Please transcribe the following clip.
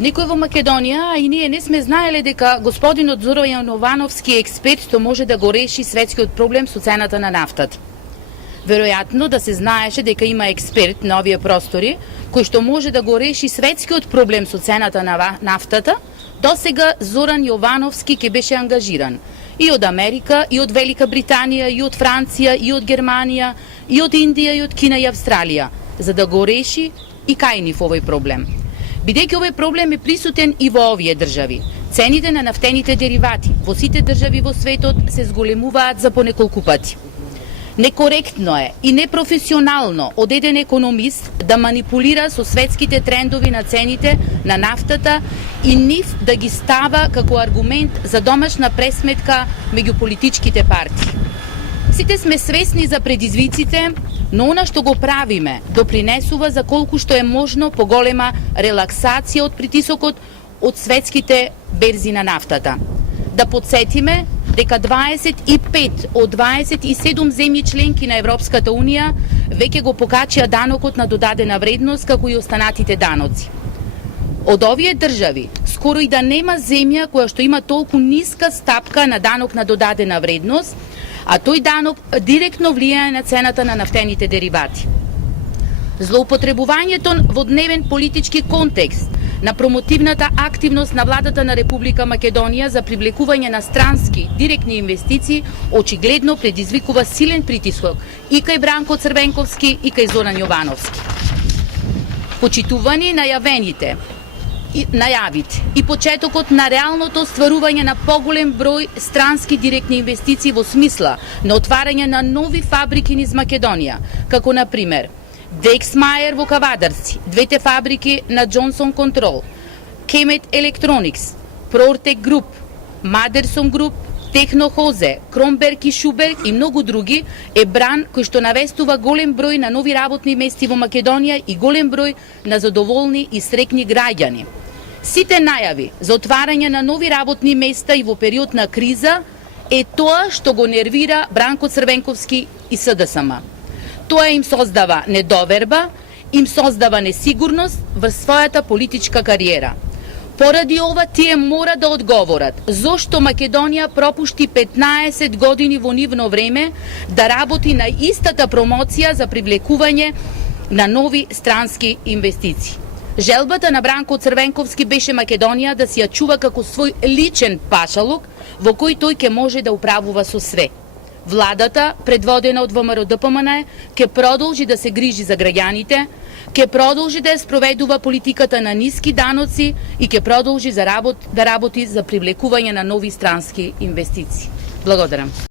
Никој во Македонија, а и ние не сме знаеле дека господинот Зоројан Јовановски е експерт што може да го реши светскиот проблем со цената на нафтата. Веројатно да се знаеше дека има експерт на овие простори кој што може да го реши светскиот проблем со цената на нафтата, досега Зоран Јовановски ќе беше ангажиран и од Америка, и од Велика Британија, и од Франција, и од Германија, и од Индија, и од Кина и Австралија, за да го реши и кај нив овој проблем. Бидејќи овој проблем е присутен и во овие држави. Цените на нафтените деривати во сите држави во светот се зголемуваат за по неколку пати. Некоректно е и непрофесионално од еден економист да манипулира со светските трендови на цените на нафтата и нив да ги става како аргумент за домашна пресметка меѓу политичките партии. Сите сме свесни за предизвиците, но она што го правиме допринесува за колку што е можно поголема релаксација од притисокот од светските берзи на нафтата. Да подсетиме дека 25 од 27 земји членки на Европската Унија веќе го покачија данокот на додадена вредност како и останатите даноци. Од овие држави, скоро и да нема земја која што има толку ниска стапка на данок на додадена вредност, а тој данок директно влијае на цената на нафтените деривати. Злоупотребувањето во дневен политички контекст на промотивната активност на владата на Република Македонија за привлекување на странски директни инвестиции очигледно предизвикува силен притисок и кај Бранко Црвенковски и кај Зоран Јовановски. Почитувани најавите и почетокот на реалното стварување на поголем број странски директни инвестиции во смисла на отварање на нови фабрики низ Македонија, како на пример Дексмајер во Кавадарци, двете фабрики на Джонсон Контрол, Кемет Електроникс, Прортек Груп, Мадерсон Груп, Технохозе, Кромберг и Шуберг и многу други е бран кој што навестува голем број на нови работни мести во Македонија и голем број на задоволни и среќни граѓани. Сите најави за отварање на нови работни места и во период на криза е тоа што го нервира Бранко Црвенковски и СДСМ. Тоа им создава недоверба, им создава несигурност врз својата политичка кариера. Поради ова тие мора да одговорат зошто Македонија пропушти 15 години во нивно време да работи на истата промоција за привлекување на нови странски инвестиции. Желбата на Бранко Црвенковски беше Македонија да си ја чува како свој личен пашалок во кој тој ќе може да управува со све. Владата, предводена од ВМРО-ДПМН, ќе продолжи да се грижи за граѓаните, ќе продолжи да ја спроведува политиката на ниски даноци и ќе продолжи да работи за привлекување на нови странски инвестиции. Благодарам.